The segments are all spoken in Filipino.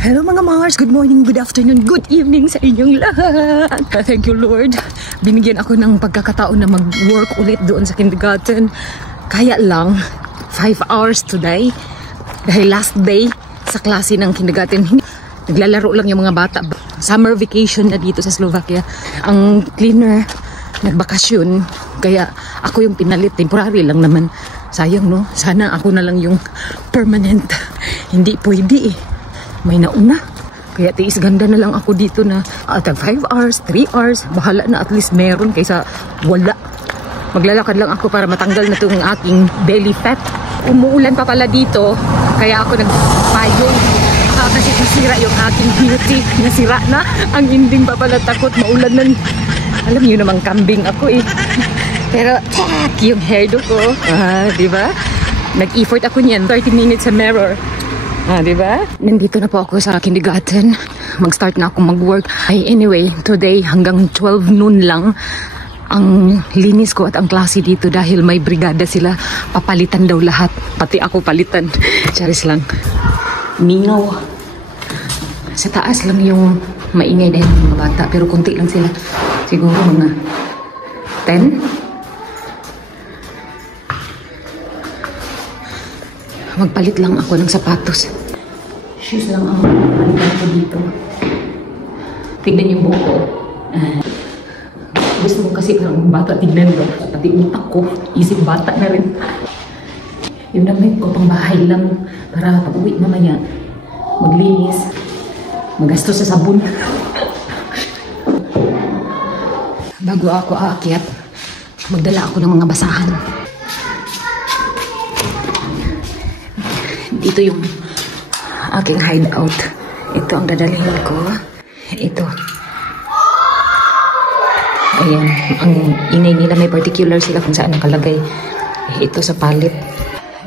Hello mga Mars! Good morning, good afternoon, good evening sa inyong lahat! Thank you Lord! Binigyan ako ng pagkakataon na mag-work ulit doon sa kindergarten. Kaya lang, 5 hours today. Dahil last day sa klase ng kindergarten. Naglalaro lang yung mga bata. Summer vacation na dito sa Slovakia. Ang cleaner nagbakasyon. Kaya ako yung pinalit. Temporary lang naman. Sayang no? Sana ako na lang yung permanent. Hindi pwede eh. May nauna. Kaya tiis ganda na lang ako dito na at 5 hours, 3 hours. Bahala na at least meron kaysa wala. Maglalakad lang ako para matanggal na itong aking belly fat. Umuulan pa pala dito. Kaya ako nagpayong. Kasi nasira yung aking beauty. Nasira na. Ang ending pa pala takot. Maulan na. Alam niyo namang kambing ako eh. Pero yung hairdo ko. Diba? Nag-effort ako niyan. 30 minutes sa mirror. Diba? Nandito na po ako sa kindergarten. Mag-start na ako mag-work. Anyway, today hanggang 12 noon lang ang linis ko at ang klase dito dahil may brigada sila. Papalitan daw lahat. Pati ako palitan. Charis lang. Mingaw. Sa taas lang yung maingay dahil mga bata. Pero konti lang sila. Siguro mga 10. Magpalit lang ako ng sapatos. Shoes lang ang palitan ko dito. Tignan yung buhok ko. Gusto mo kasi parang bata tignan ko. Pati utak ko, isip bata na rin. Yung damit ko pang bahay lang para pag-uwi mamaya. Maglinis. Magastos sa sabon. Bago ako aakyat, magdala ako ng mga basahan. Dito yung aking hideout. Ito ang dadalhin ko. Ito. Ayan. Ang ingay nila, may particular sila kung saan nakalagay. Ito sa palit.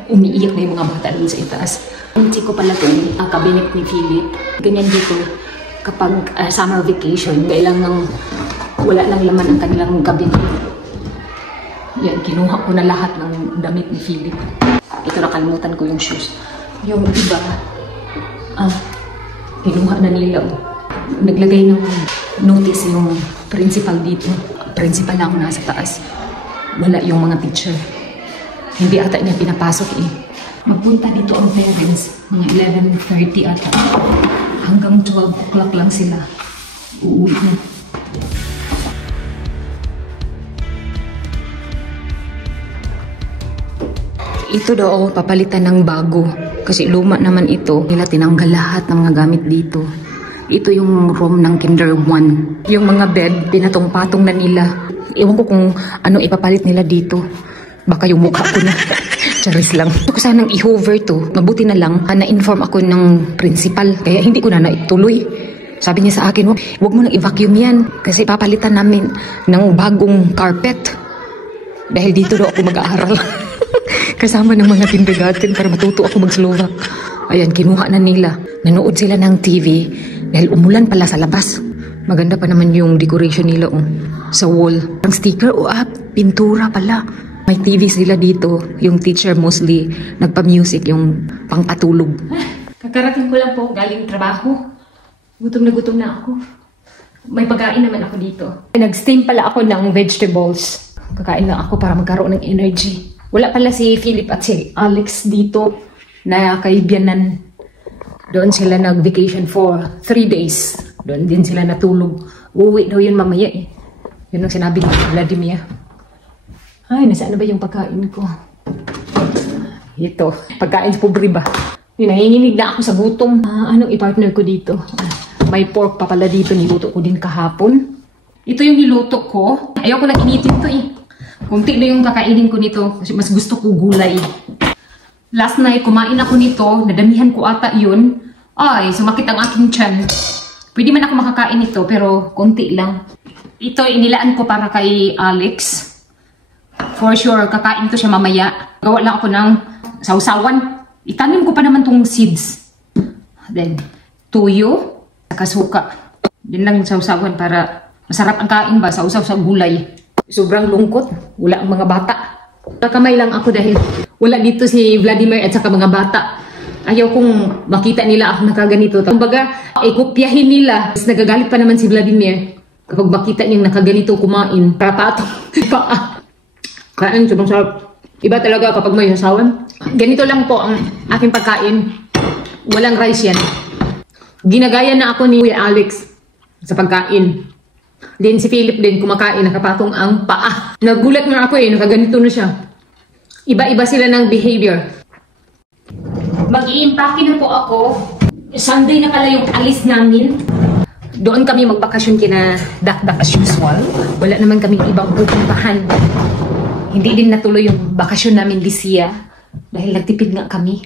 Umiiyak na yung mga bata dun sa itaas. Hindi ko pala itong cabinet ni Philip. Ganyan dito kapag summer vacation. Kailangan wala lang laman ang kanilang cabinet. Yan, kinuha ko na lahat ng damit ni Philip. Ito nakalimutan ko yung shoes. Yung iba, kinuha na nila. Naglagay ng notice yung principal dito. Principal lang nasa taas. Wala yung mga teacher. Hindi ata niya pinapasok eh. Magpunta dito ang parents, mga 11:30 ata. Hanggang 12 o'clock lang sila. Uuwi na. Ito daw papalitan ng bago. Kasi luma naman ito. Nila tinanggal lahat ng mga gamit dito. Ito yung room ng Kinder 1. Yung mga bed, pinatong-patong na nila. Ewan ko kung ano ipapalit nila dito. Baka yung mukha ko na. Charis lang. Gusto ko sanang i-hover to. Mabuti na lang, na-inform ako ng principal. Kaya hindi ko na naituloy. Sabi niya sa akin, huwag mo nang i-vacuum yan. Kasi papalitan namin ng bagong carpet. Dahil dito daw ako mag-aaral. Kasama ng mga kindergarten para matuto ako mag-Slovak. Ayan, kinuha na nila. Nanood sila ng TV dahil umulan pala sa labas. Maganda pa naman yung decoration nila sa wall. Ang sticker, pintura pala. May TV sila dito. Yung teacher mostly nagpa-music, yung pangpatulog. Kakarating ko lang po galing trabaho. Gutom na ako. May pagkain naman ako dito. Nag-steam pala ako ng vegetables. Kakain lang ako para magkaroon ng energy. Wala pala si Philip at si Alex dito na kaibiyanan. Doon sila nag-vacation for 3 days. Doon din sila natulog. Uuwi daw yun mamaya eh. Yun ang sinabi ni Vladimir. Ay, nasaan na ba yung pagkain ko? Ito, pagkain pobre ba? Yun, nanginginig na ako sa gutom. Anong i-partner ko dito? May pork pa pala dito. Niluto ko din kahapon. Ito yung niluto ko. Ayoko lang initin to eh. Kunti na yung kakainin ko nito kasi mas gusto ko gulay. Last night, kumain ako nito. Nadamihan ko ata yun. Ay, sumakit ang aking tiyan. Pwede man ako makakain nito pero kunti lang. Ito, inilaan ko para kay Alex. For sure, kakain ko siya mamaya. Gawa lang ako ng sausawan. Itanim ko pa naman tong seeds. Then, tuyo, saka suka. Din lang sausawan para masarap ang kain ba, sausaw sa gulay. Sobrang lungkot. Wala ang mga bata. Kakamay lang ako dahil wala dito si Vladimir at saka mga bata. Ayaw kong makita nila ako nakaganito. Kumbaga, ikopyahin nila. Mas nagagalit pa naman si Vladimir kapag makita niyang nakaganito kumain. Patong paa. Kain, sobrang sarap. Iba talaga kapag may sasawan. Ganito lang po ang aking pagkain. Walang rice yan. Ginagaya na ako ni Kuya Alex sa pagkain. Then si Philip din kumakain, nakapatong ang paa. Nagulat nga ako nakaganito na siya. Iba-iba sila ng behavior. Mag-i-impake na po ako. Sunday na pala yung alis namin. Doon kami magbakasyon kina Dakdak as usual. Wala naman kaming ibang pupuntahan. Hindi din natuloy yung bakasyon namin this year. Dahil nagtipid nga kami.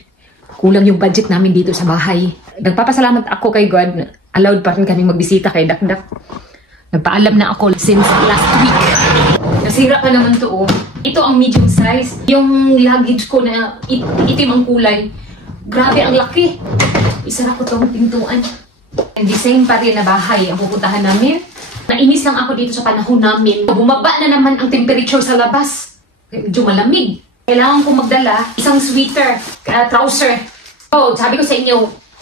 Kulang yung budget namin dito sa bahay. Nagpapasalamat ako kay God. Allowed pa rin kami magbisita kay Dakdak. Nagpaalam na ako since last week. Nasira pa naman to. Ito ang medium size. Yung luggage ko na itim ang kulay. Grabe, ang laki. Isara ko tong pintuan. And the same pa rin na bahay ang pupuntahan namin. Nainis lang ako dito sa panahon namin. Bumaba na naman ang temperature sa labas. Medyo malamig. Kailangan ko magdala isang sweater, trouser. So, sabi ko sa inyo,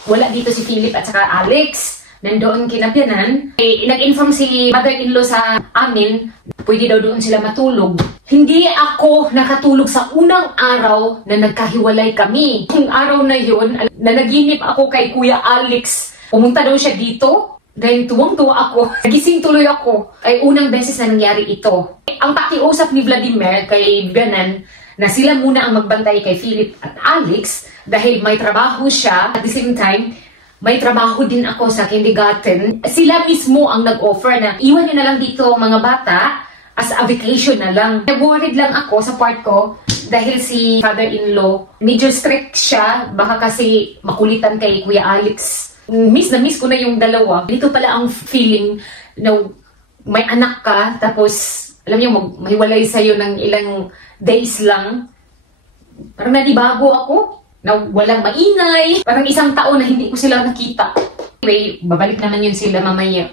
wala dito si Philip at saka Alex. Nandoon kinabyanan. Nag-inform si mother-in-law sa amin, pwede daw doon sila matulog. Hindi ako nakatulog sa unang araw na nagkahiwalay kami. Yung araw na yun, nanaginip ako kay Kuya Alex. Pumunta daw siya dito. Dahil tuwang-tuwa ako. Nagising tuloy ako. Ay unang beses na nangyari ito. Ang pakiusap ni Vladimir kay Bianan na sila muna ang magbantay kay Philip at Alex dahil may trabaho siya. At the same time, may trabaho din ako sa kindergarten. Sila mismo ang nag-offer na iwan niyo na lang dito mga bata as a vacation na lang. Nag-worried lang ako sa part ko dahil si father-in-law, medyo strict siya. Baka kasi makulitan kay Kuya Alex. Miss na miss ko na yung dalawa. Dito pala ang feeling na may anak ka tapos alam niyo mahiwalay sa'yo ng ilang days lang. Parang nanibago ako. Na walang maingay. Parang isang taon na hindi ko sila nakita. Anyway, babalik naman yun sila mamaya.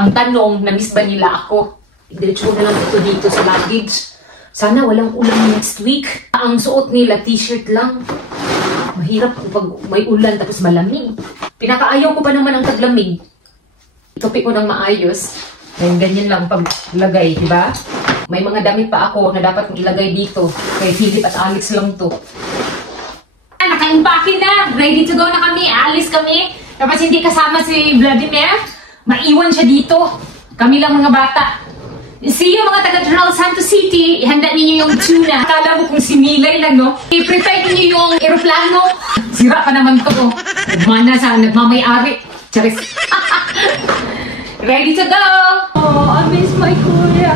Ang tanong, na-miss ba nila ako? Diretso na lang ito dito sa luggage. Sana walang ulan next week. Ang suot nila, t-shirt lang. Mahirap pag may ulan tapos malamig. Pinakaayaw ko pa naman ang taglamig. Itupi ko ng maayos. Then ganyan lang paglagay, diba? May mga damit pa ako na dapat ilagay dito. Kay Philip at Alex lang to. Naka-impake na. Ready to go na kami. Alis kami. Tapos hindi kasama si Vladimir. Maiwan siya dito. Kami lang mga bata. See you mga taga General Santos City. Ihanda niyo yung tuna. Akala mo kung si Milay lang, no? I-prepare niyo yung aeroplano. Sira pa naman to. Nagmana sa nagmamay-ari. Charis. Ready to go. Oh, I miss my kuya.